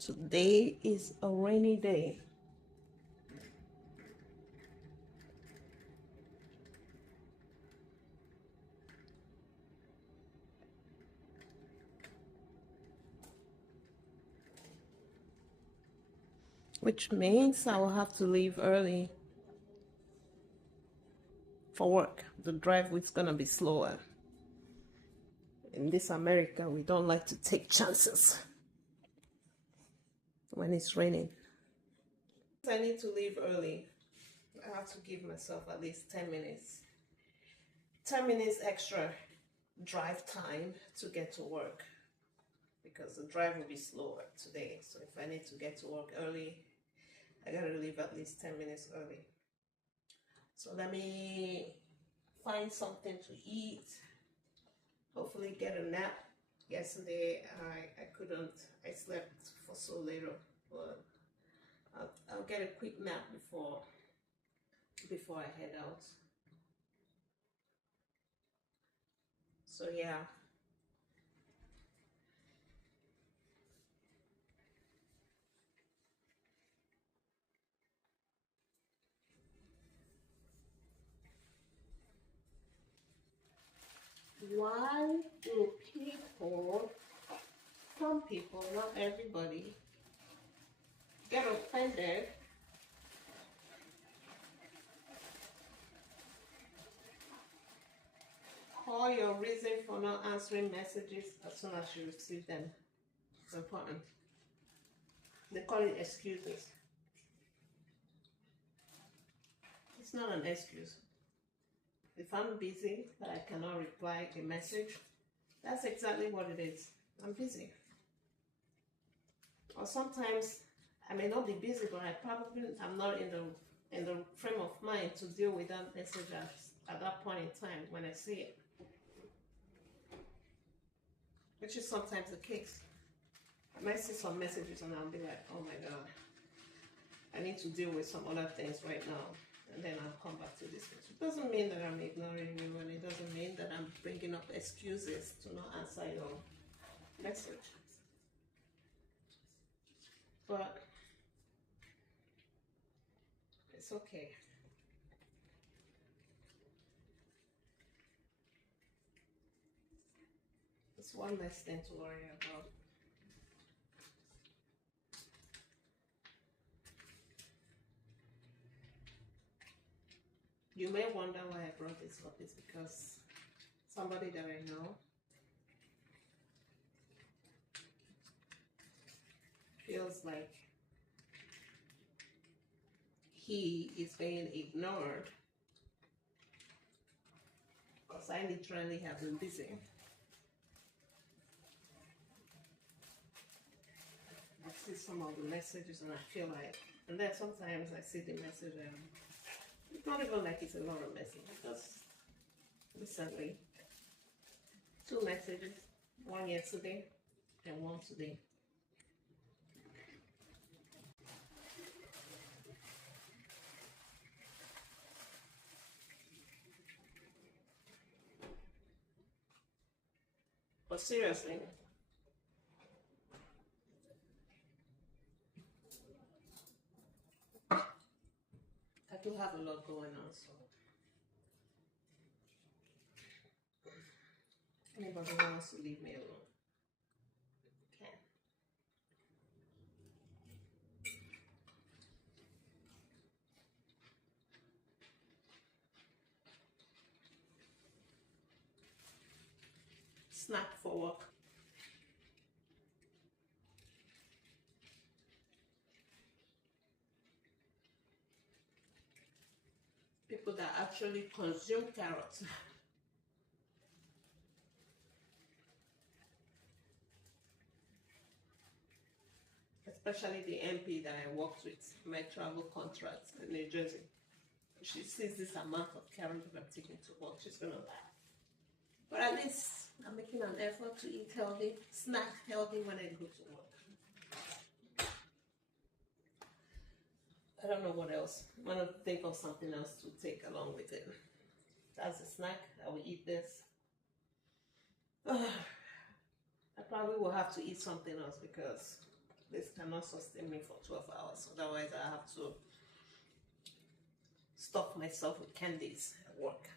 Today is a rainy day. Which means I will have to leave early for work. The drive is gonna be slower. In this America, we don't like to take chances when it's raining. I need to leave early. I have to give myself at least 10 minutes. 10 minutes extra drive time to get to work because the drive will be slower today. So if I need to get to work early, I gotta leave at least 10 minutes early. So let me find something to eat. Hopefully get a nap. Yesterday I couldn't. I slept for so little, but I'll get a quick nap before I head out. So yeah. Why do people, some people, not everybody, get offended call your reason for not answering messages as soon as you receive them? It's important. They call it excuses. It's not an excuse. If I'm busy but I cannot reply a message, that's exactly what it is. I'm busy. Or sometimes I may not be busy, but I'm not in the frame of mind to deal with that message at that point in time when I see it. Which is sometimes the case. I might see some messages and I'll be like, oh my God, I need to deal with some other things right now. And then I'll come back to this. It doesn't mean that I'm ignoring you, and it doesn't mean that I'm bringing up excuses to not answer your message. But it's okay. It's one less thing to worry about. You may wonder why I brought this up. It's because somebody that I know feels like he is being ignored because I literally have been busy. I see some of the messages and I feel like, and then sometimes I see the message and it's not even like it's a lot of messages. Just recently, 2 messages, one yesterday and one today. But seriously, I do have a lot going on, so anybody who wants to leave me alone can. Snack for work. People that actually consume carrots. Especially the MP that I worked with, my travel contract in New Jersey. She sees this amount of carrots that I'm taking to work, she's gonna laugh. But at least I'm making an effort to eat healthy, snack healthy when I go to work. I don't know what else. I'm gonna think of something else to take along with it. As a snack, I will eat this. I probably will have to eat something else because This cannot sustain me for 12 hours. Otherwise, I have to stuff myself with candies at work.